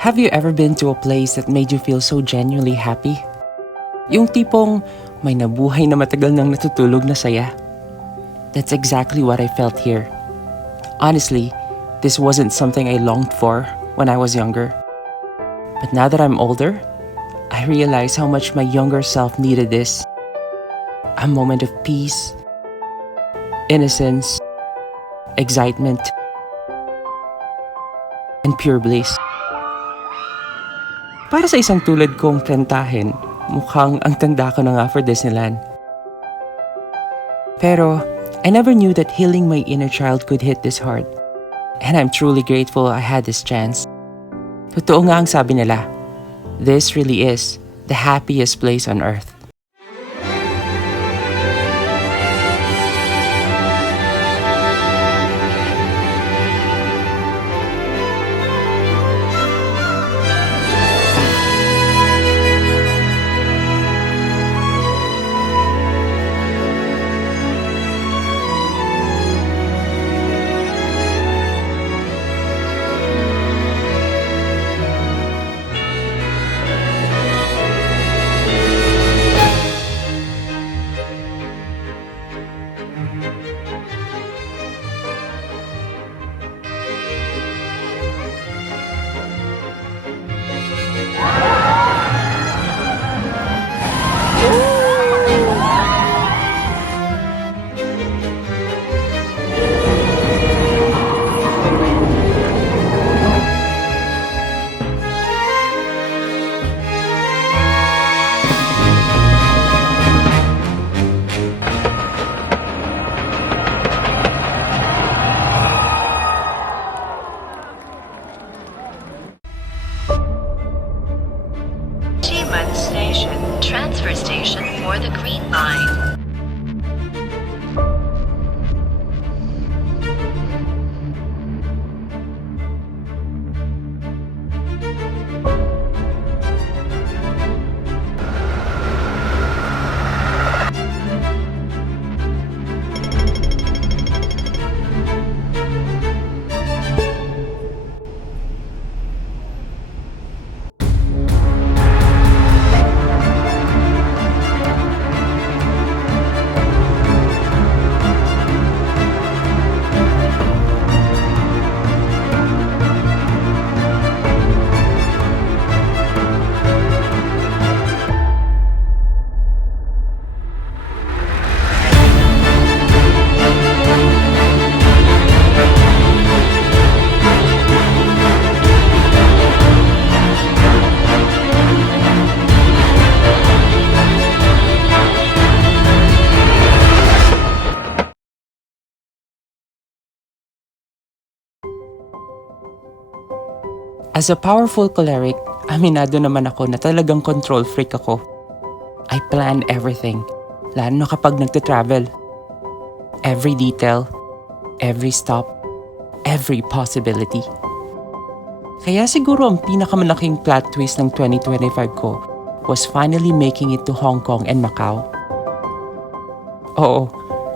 Have you ever been to a place that made you feel so genuinely happy? Yung tipong may nabuhay na matagal nang natutulog na saya. That's exactly what I felt here. Honestly, this wasn't something I longed for when I was younger. But now that I'm older, I realize how much my younger self needed this. A moment of peace, innocence, excitement, and pure bliss. Para sa isang tulad kong trentahin, mukhang ang tanda ko na nga for Disneyland. Pero, I never knew that healing my inner child could hit this hard. And I'm truly grateful I had this chance. Totoo nga ang sabi nila, this really is the happiest place on earth. Shiman Station, transfer station for the Green Line. As a powerful choleric, aminado naman ako na talagang control freak ako. I plan everything, lalo na kapag nagte-travel. Every detail, every stop, every possibility. Kaya siguro ang pinakamalaking plot twist ng 2025 ko was finally making it to Hong Kong and Macau. Oo,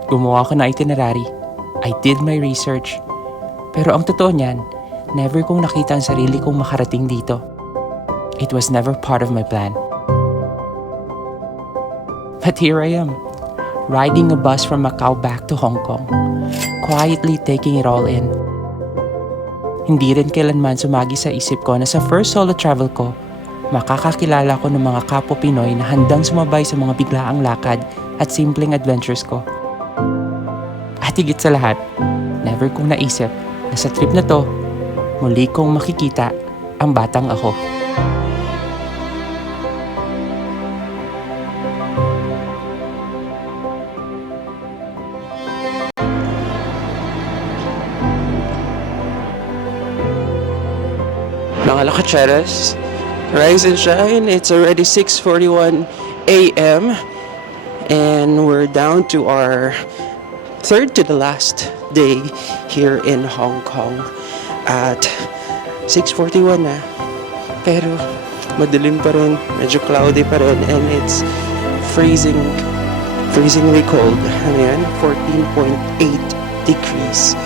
gumawa ko na itinerary. I did my research. Pero ang totoo niyan, never kong nakita ang sarili kong makarating dito. It was never part of my plan. But here I am, riding a bus from Macau back to Hong Kong, quietly taking it all in. Hindi rin kailanman sumagi sa isip ko na sa first solo travel ko, makakakilala ko ng mga kapwa Pinoy na handang sumabay sa mga biglaang lakad at simpleng adventures ko. At higit sa lahat, never kong naisip na sa trip na to, muli kong makikita ang batang ako. Mga lakatseras, rise and shine. It's already 6:41 a.m. and we're down to our third to the last day here in Hong Kong. At 6:41 na. Pero madilim pa rin, medyo cloudy pa rin, and it's freezingly cold. Ano yan? 14.8 degrees.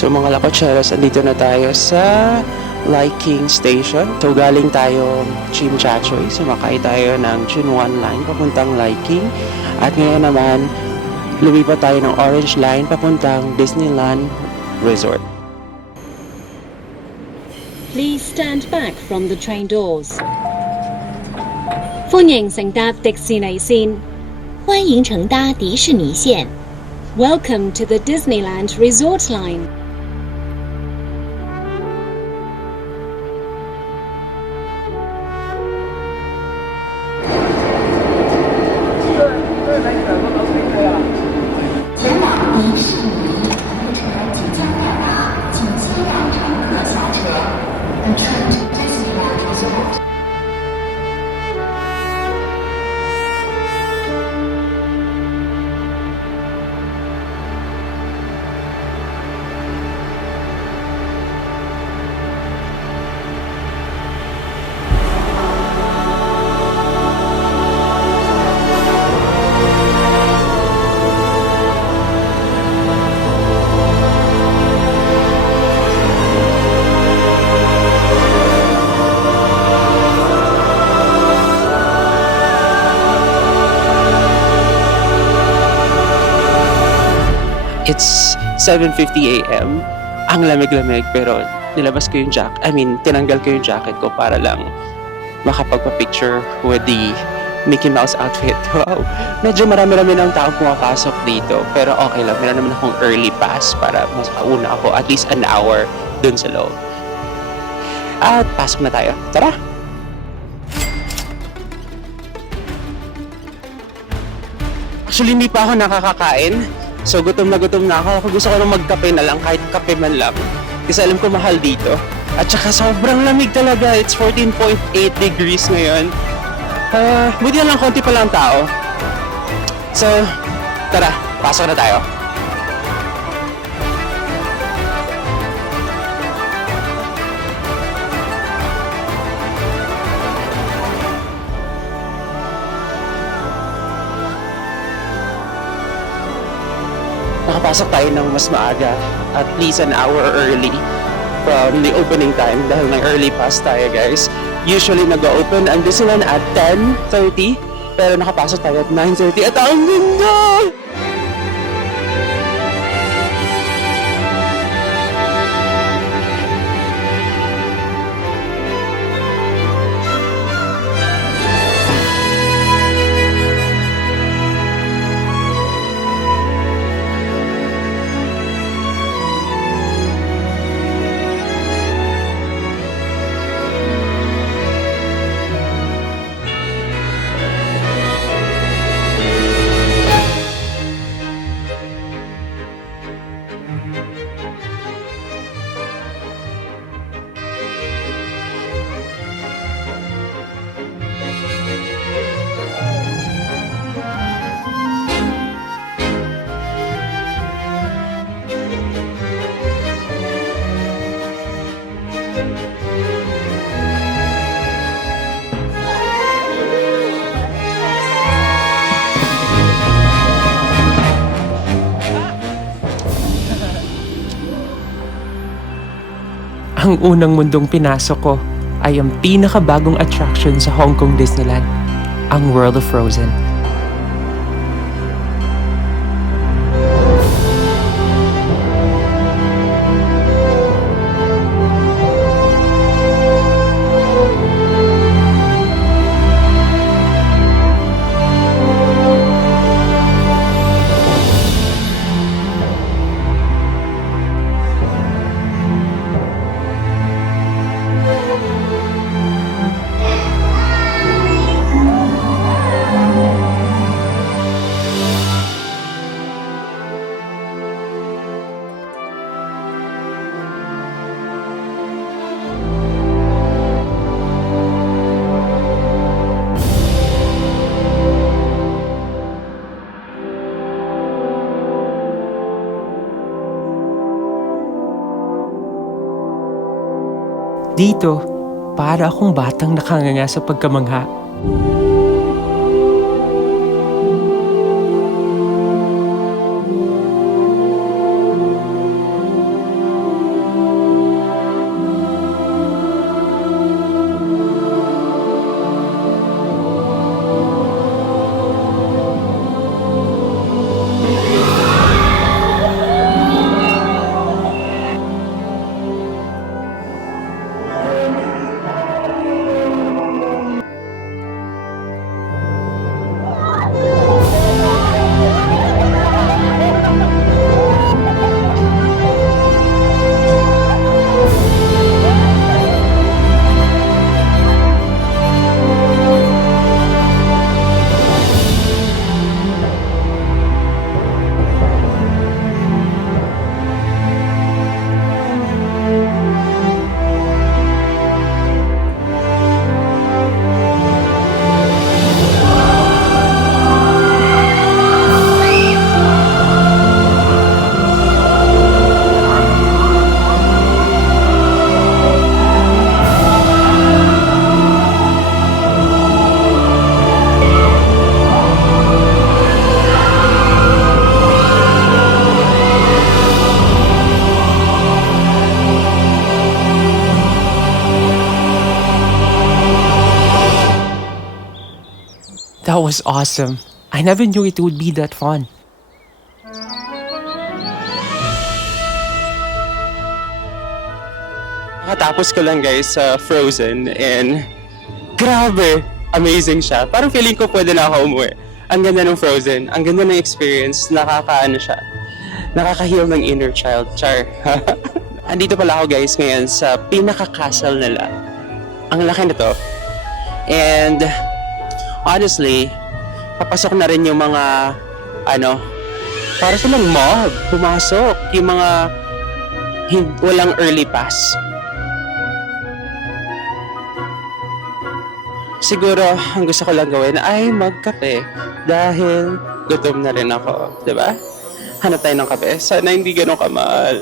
So mga lakotseros, andito na tayo sa Liking Station. So galing tayo Chimchachoy, sumakay tayo ng Chunwan Line papuntang Liking. At ngayon naman, lumipat tayo ng Orange Line papuntang Disneyland Resort. Please stand back from the train doors. 歡迎乘搭迪士尼線。欢迎乘搭迪士尼线。 Welcome to the Disneyland Resort Line. It's 7:50 a.m. Ang lamig-lamig pero nilabas ko yung tinanggal ko yung jacket ko para lang makapagpa-picture with the Mickey Mouse outfit. Wow! Medyo marami-rami ng taong pumapasok dito pero okay lang. Meron naman akong early pass para mas kauna ako at least an hour dun sa loob. At pasok na tayo. Tara! Actually, hindi pa ako nakakakain. So, gutom na ako. Ako gusto ko nang magkape na lang, kahit kape man lang. Kasi alam ko mahal dito. At saka sobrang lamig talaga. It's 14.8 degrees ngayon. Buti na lang konti pa lang tao. So, tara, pasok na tayo. Nakapasok tayo ng mas maaga, at least an hour early from the opening time dahil may early pass tayo, guys. Usually nag-open ang Disneyland at 10:30 pero nakapasok tayo at 9:30 at ang ganda! Ang unang mundong pinasok ko ay ang pinakabagong attraction sa Hong Kong Disneyland, ang World of Frozen. Dito, para akong batang nakanganga sa pagkamangha. That was awesome. I never knew it would be that fun. Nakatapos ko lang guys sa Frozen and grabe, amazing siya. Parang feeling ko pwede na ako umuwi. Ang ganda ng Frozen, ang ganda ng experience, nakakaano siya. Nakaka-heal ng inner child, char. Andito pala ako guys ngayon sa pinaka-castle nila. Ang laki na to. And honestly, papasok na rin yung mga para silang mob, pumasok. Yung mga walang early pass. Siguro, ang gusto ko lang gawin ay magkape dahil gutom na rin ako, di ba? Hanap tayo ng kape. Sana hindi ganun kamahal.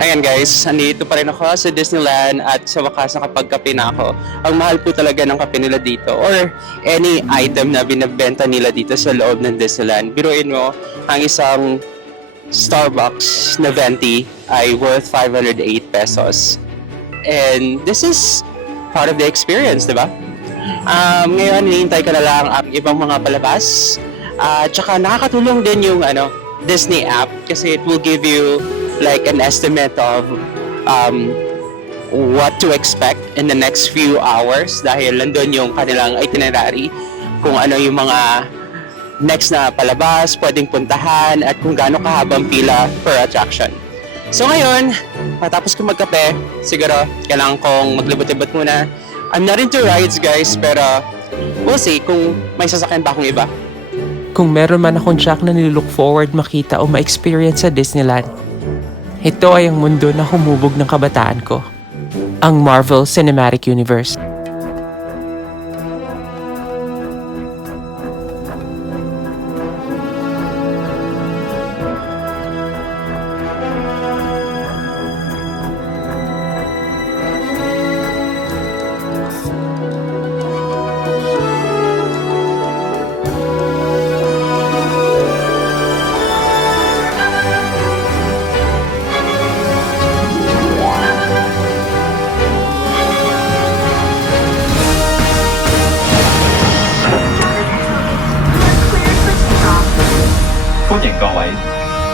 Ayan guys, andito pa rin ako sa Disneyland at sa wakas nakapagkape na ako. Ang mahal po talaga ng kape nila dito or any item na binabenta nila dito sa loob ng Disneyland. Biruin mo, ang isang Starbucks na venti ay worth 508 pesos. And this is part of the experience, di ba? Ngayon, hinihintay ko na lang ang ibang mga palabas. Tsaka nakakatulong din yung Disney app kasi it will give you like an estimate of what to expect in the next few hours dahil nandun yung kanilang itinerary kung ano yung mga next na palabas, pwedeng puntahan at kung gaano kahabang pila per attraction. So ngayon, matapos ko magkape, siguro kailangan kong maglibot-libot muna. I'm not into rides guys, pero we'll see kung may sasakyan pa akong iba. Kung meron man akong track na nilook forward makita o ma-experience sa Disneyland, ito ay ang mundo na humubog ng kabataan ko. Ang Marvel Cinematic Universe.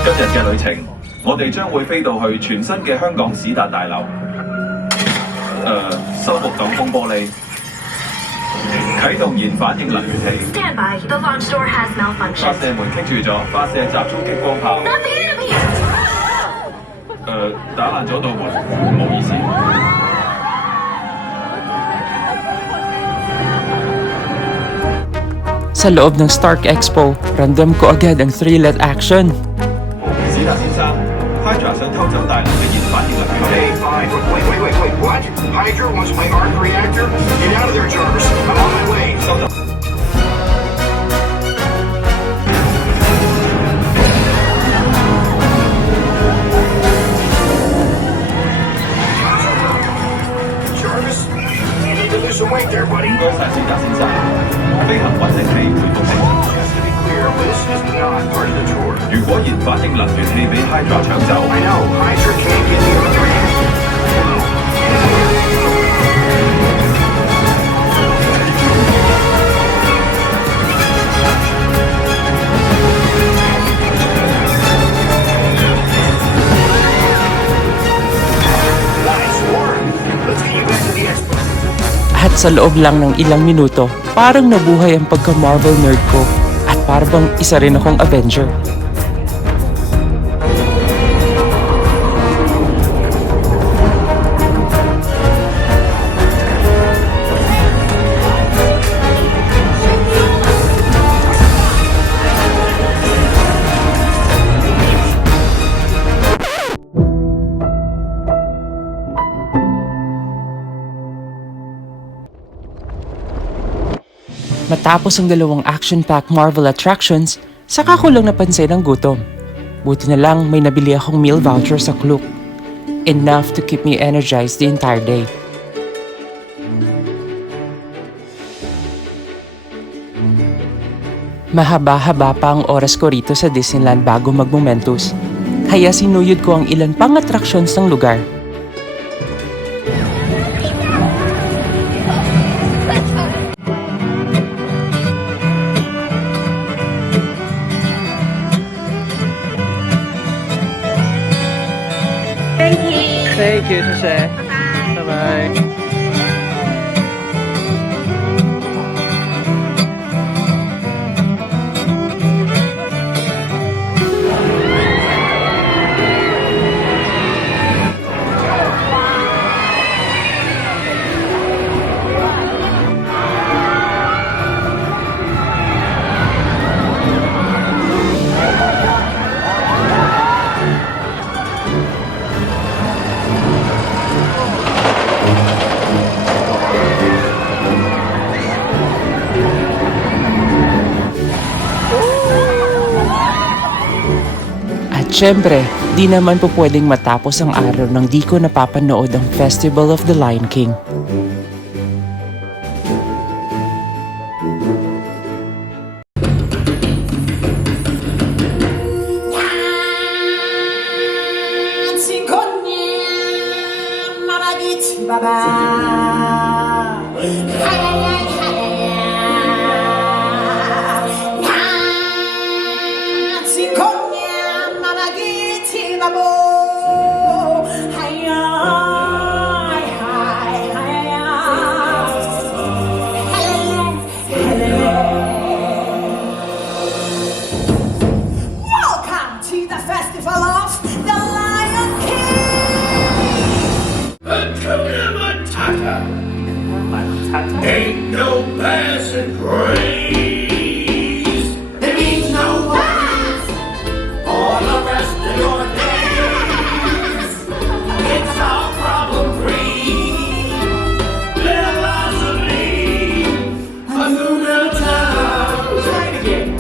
今日嘅旅程，我哋將會飛到去全新嘅香港史達大樓，修復擋風玻璃，啟動燃反應能源器， Stand by. The launch door has 發 malfunctioned. 射門棘住咗，發射集中激光炮， Not the enemy! 打爛咗道門，唔好意思。 Sa loob ng Stark Expo, random ko agad ang thrill at action. 史達先生，Hydra 想偷走大樓嘅熱反應能源器。 Okay, fine, but wait, what? Hydra wants my arc reactor? Get out of there, Jarvis. I'm on my way. 收到。 Jarvis, you need to lose some weight there, buddy. 唔該晒，史達先生。飛行穩定器回復成功。 Just to be clear, this is not part of the tour. 如果熱反應能源器俾 Hydra 搶走， I know, Hydra can't get the arc reactor. Nice work. Let's get you back to the expo. At sa loob lang ng ilang minuto, parang nabuhay ang pagka-Marvel nerd ko at parang isa rin akong Avenger. Matapos ang dalawang action-packed Marvel attractions, saka ko lang napansin ang gutom. Buti na lang may nabili akong meal voucher sa Klook. Enough to keep me energized the entire day. Mahaba-haba pa ang oras ko rito sa Disneyland bago mag-Momentos. Kaya sinuyod ko ang ilan pang attractions ng lugar. Thank you, Jose. Bye-bye. At syempre, di naman po pwedeng matapos ang araw nang di ko napapanood ang Festival of the Lion King. Welcome to the Festival of the Lion King! Hakuna Matata. Ain't no passing craze. It means no worries for the rest of your days. It's all problem-free. Philosophy. Hakuna Matata. Try it again.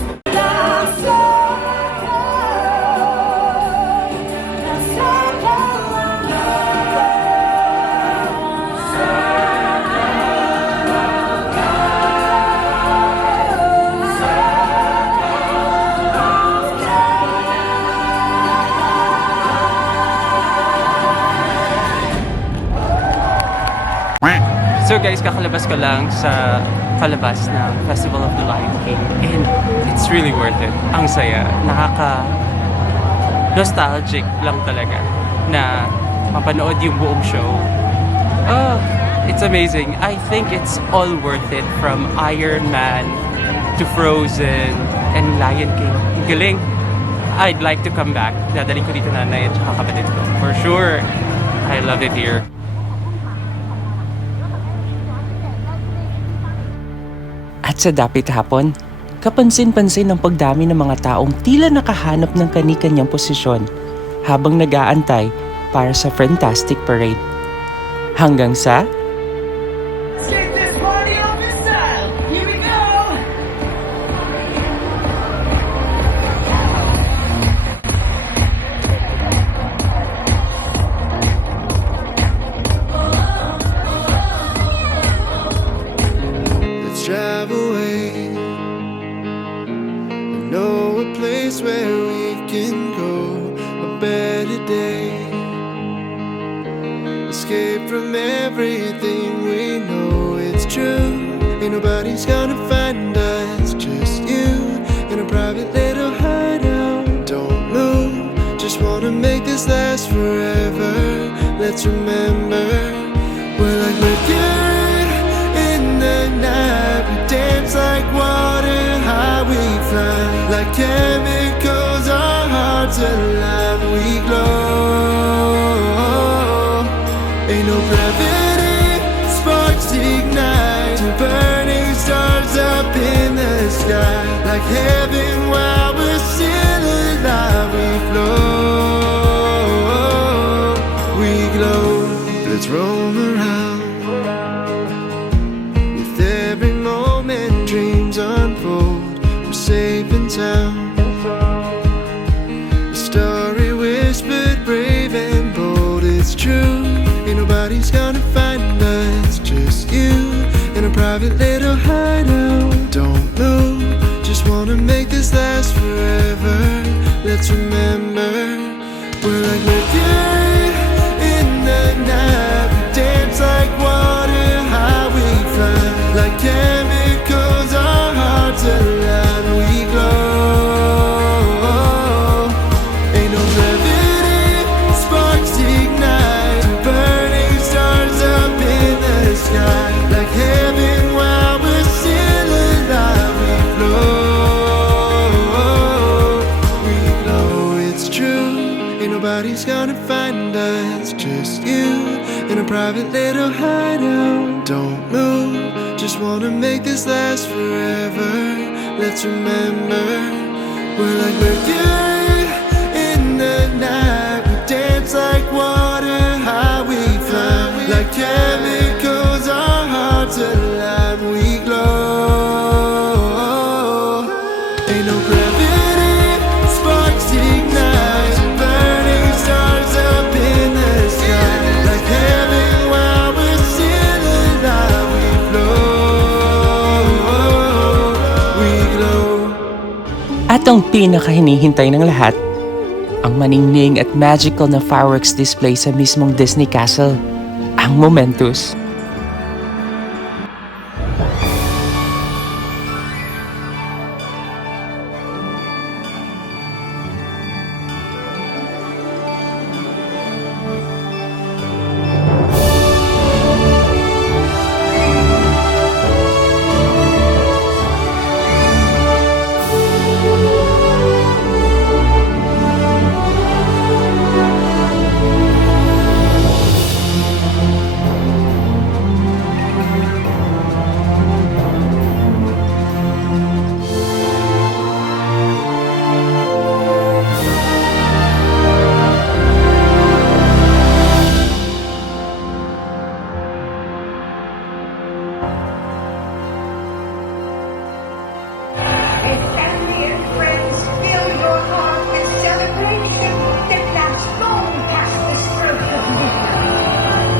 So guys, kakalabas ko lang sa palabas ng Festival of the Lion King and it's really worth it. Ang saya, nostalgic lang talaga na mapanood yung buong show. Oh, it's amazing. I think it's all worth it from Iron Man to Frozen and Lion King. Ang galing. I'd like to come back. Dadaling ko dito nanay at saka kapatid ko. For sure. I love it here. At sa dapit hapon, kapansin-pansin ang pagdami ng mga taong tila nakahanap ng kani-kanyang posisyon habang nag-aantay para sa Fantastic Parade. Hanggang sa... Let's get this party off in style! Here we go! Let's drive away. I know a place where we can go, a better day. Escape from everything we know it's true. Ain't nobody's gonna find us, just you in a private little hideout. Don't move, just wanna make this last forever. Let's remember, we're like mercury in the night. We dance like water, high we fly. Like chemicals, our hearts alive, we glow. Ain't no gravity, sparks ignite. Two burning stars up in the sky. Like heaven while we're still alive, we flow. We glow. Let's roam around with every moment dream last forever. Let's remember we're like Mercury in the night. We dance like water, how we fly. Like chemicals, our hearts align. We glow. Ain't no gravity, sparks ignite. Burning stars up in the sky. Like heaven while we're still alive. We glow, it's true. Ain't nobody's gonna find us, just you in a private little hideout. Don't move, just wanna make this last forever. Let's remember we're like Mercury in the night. We dance like water, how we fly. Like chemicals, our hearts align. We glow. Ain't no gravity, sparks ignite. Burning stars up in the sky. Like heaven while we're still alive. We glow. At ang pinakahinihintay ng lahat, ang maningning at magical na fireworks display sa mismong Disney Castle, ang Momentus. If family and friends fill your heart with celebration that lasts long past the stroke of midnight.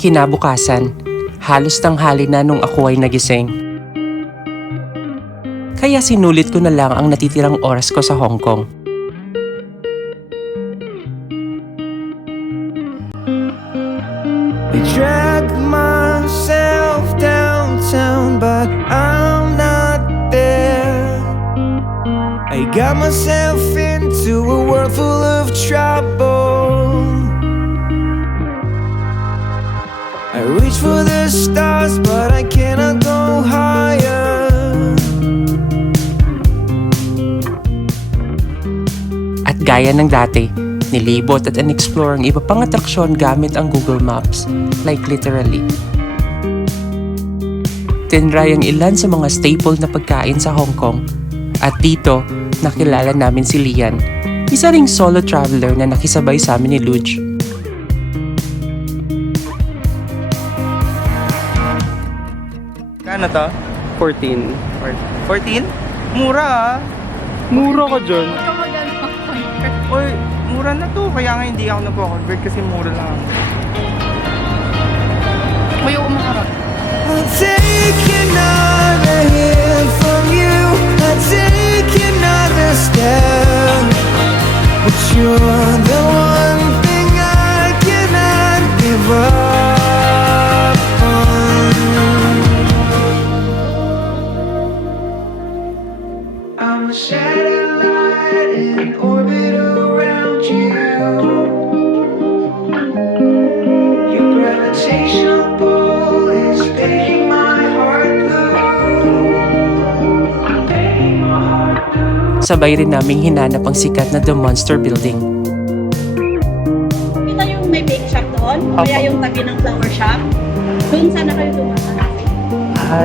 Kinabukasan, halos tanghali na nung ako ay nagising. Kaya sinulit ko na lang ang natitirang oras ko sa Hong Kong. I dragged myself downtown, but I'm not there. I got myself into a world full of trouble. I reach for the stars, but I cannot go higher. At gaya ng dati, nilibot at in-explore ang iba pang atraksyon gamit ang Google Maps, like literally. Tinry ang ilan sa mga staple na pagkain sa Hong Kong. At dito, nakilala namin si Lian, isa ring solo traveler na nakisabay sa amin ni Luge. Kano to? 14. 14? Mura ah. Mura ka dyan. Oy, mura na to. Kaya nga hindi ako nagko-convert kasi mura lang. Ayaw umaharap. I'll take another hit from you. I'll take another step. But you're the one thing I cannot give up on. I'm a satellite in orbit around you. Your gravitational pull is making my heart blue. sabay rin naming hinanap ang sikat na The Monster Building. Kita yung may bake shop doon, o kaya yung tabi ng flower shop. Doon sana kayo dumatanapin.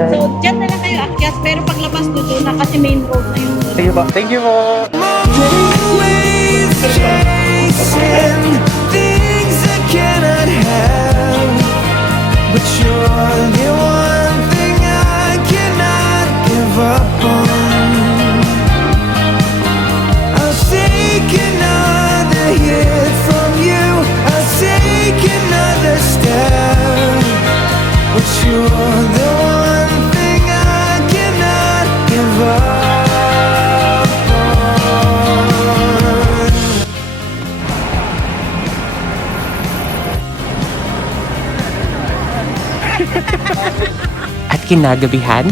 So, dyan na lang kayo akyat, pero paglabas doon na kasi main road na yung Thank you po. Thank you po. Chasing things I cannot have, but you're the one thing I cannot give up on. I'll take another hit from you, I'll take another step, but you're the one thing I cannot give up on. At kinagabihan,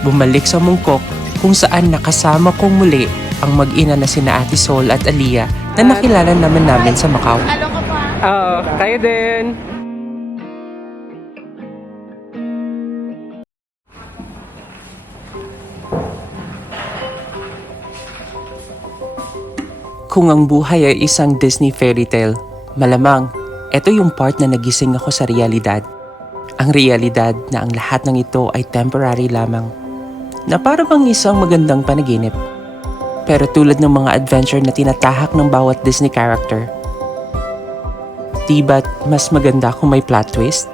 bumalik sa Mungkok kung saan nakasama kong muli ang mag-ina na sina Ate Sol at Aliyah na nakilala naman namin sa Macau. Oo, kayo din. Kung ang buhay ay isang Disney fairy tale, malamang ito yung part na nagising ako sa realidad. Ang realidad na ang lahat ng ito ay temporary lamang, na para bang isang magandang panaginip. Pero tulad ng mga adventure na tinatahak ng bawat Disney character, di ba't mas maganda kung may plot twist?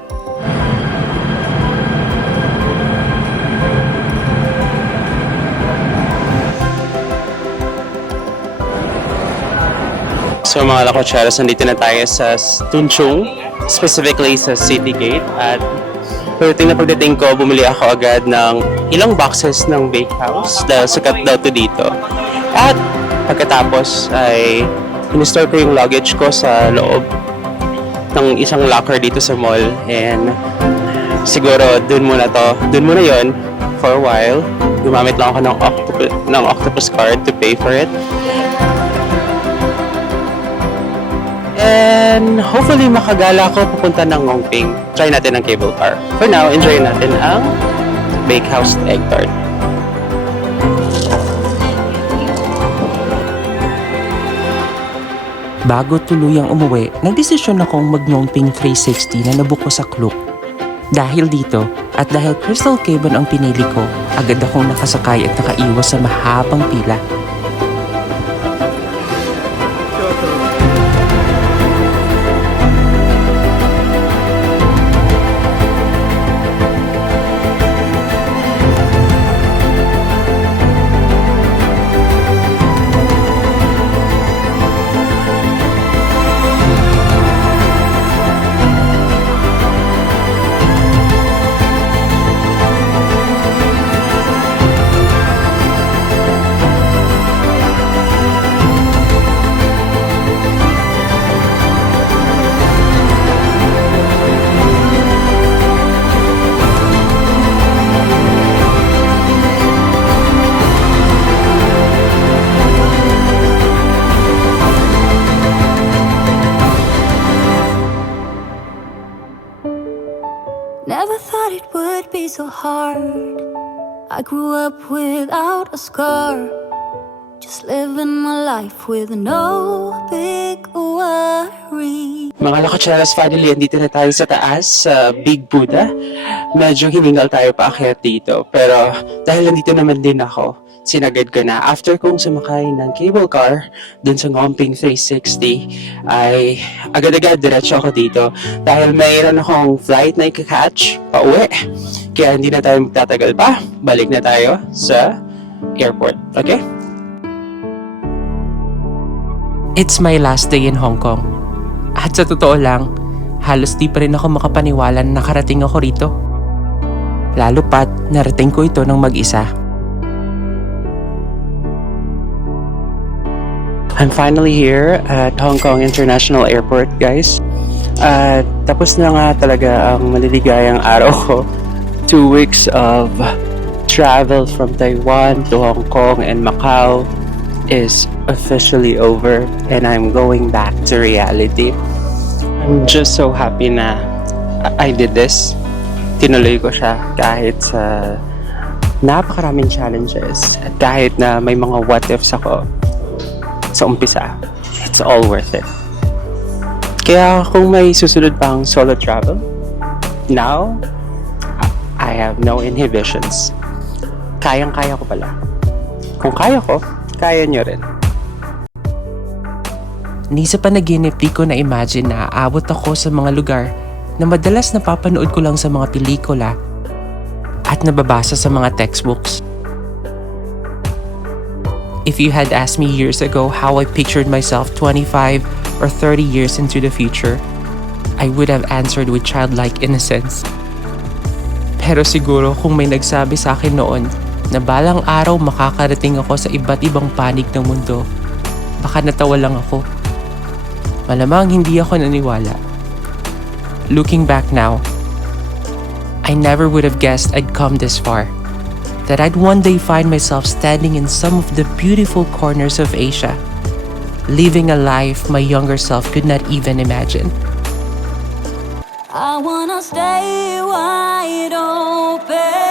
So mga lakotseros, nandito na tayo sa Tunchung, specifically sa City Gate. At pagdating ko, bumili ako agad ng ilang boxes ng bakehouse dahil sikat daw to dito. At pagkatapos ay in-store ko yung luggage ko sa loob ng isang locker dito sa mall. And siguro dun muna yon for a while. Gumamit lang ako ng octopus card to pay for it. And hopefully makagala ako papunta ng Ngongping. Try natin ang cable car. For now, enjoy natin ang bakehouse egg tart. Bago tuluyang umuwi, nagdesisyon akong mag-Ngongping 360 na nabuko sa Klook. Dahil dito, at dahil Crystal Cavern ang pinili ko, agad akong nakasakay at nakaiwas sa mahabang pila. Never thought it would be so hard. I grew up without a scar, just living my life with no big worry. Mga lakotseros, finally, andito na tayo sa taas, sa Big Buddha. Medyo hiningal tayo paakyat dito. Pero dahil nandito naman din ako, sinagad ko na. After kong sumakay ng cable car dun sa Ngongping 360, ay agad-agad diretso ako dito. Dahil mayroon akong flight na i-catch pa uwi. Kaya hindi na tayo magtatagal pa. Balik na tayo sa airport. Okay? It's my last day in Hong Kong. At sa totoo lang, halos di pa rin ako makapaniwala na nakarating ako rito. Lalo pat narating ko ito ng mag-isa. I'm finally here at Hong Kong International Airport, guys. At tapos na nga talaga ang maliligayang araw ko. 2 weeks of travel from Taiwan to Hong Kong and Macau is officially over, and I'm going back to reality. I'm just so happy na I did this. Tinuloy ko siya kahit sa napakaraming challenges. At kahit na may mga what ifs ako sa umpisa, it's all worth it. Kaya kung may susunod pang solo travel, now, I have no inhibitions. Kayang-kaya ko pala. Kung kaya ko, kaya nyo rin. Ni sa panaginip, di ko na-imagine na aabot ako sa mga lugar na madalas napapanood ko lang sa mga pelikula at nababasa sa mga textbooks. If you had asked me years ago how I pictured myself 25 or 30 years into the future, I would have answered with childlike innocence. Pero siguro kung may nagsabi sa akin noon na balang araw makakarating ako sa iba't ibang panig ng mundo, baka natawa lang ako. Malamang hindi ako naniwala. Looking back now, I never would have guessed I'd come this far. That I'd one day find myself standing in some of the beautiful corners of Asia, living a life my younger self could not even imagine. I wanna stay wide open.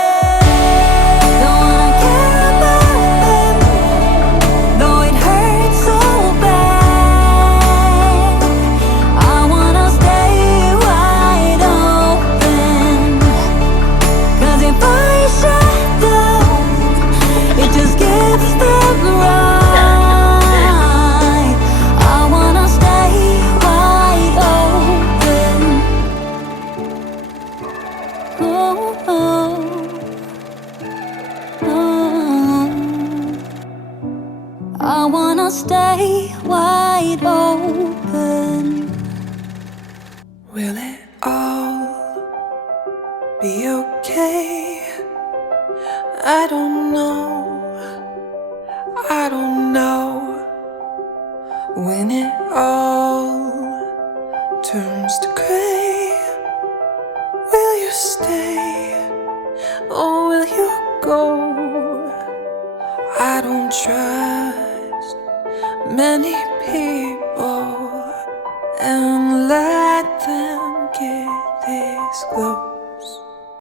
I wanna stay wide open. Will it all be okay? I don't know. I don't know. When it all turns to gray, will you stay or will you go? I don't trust many people and let them get this close.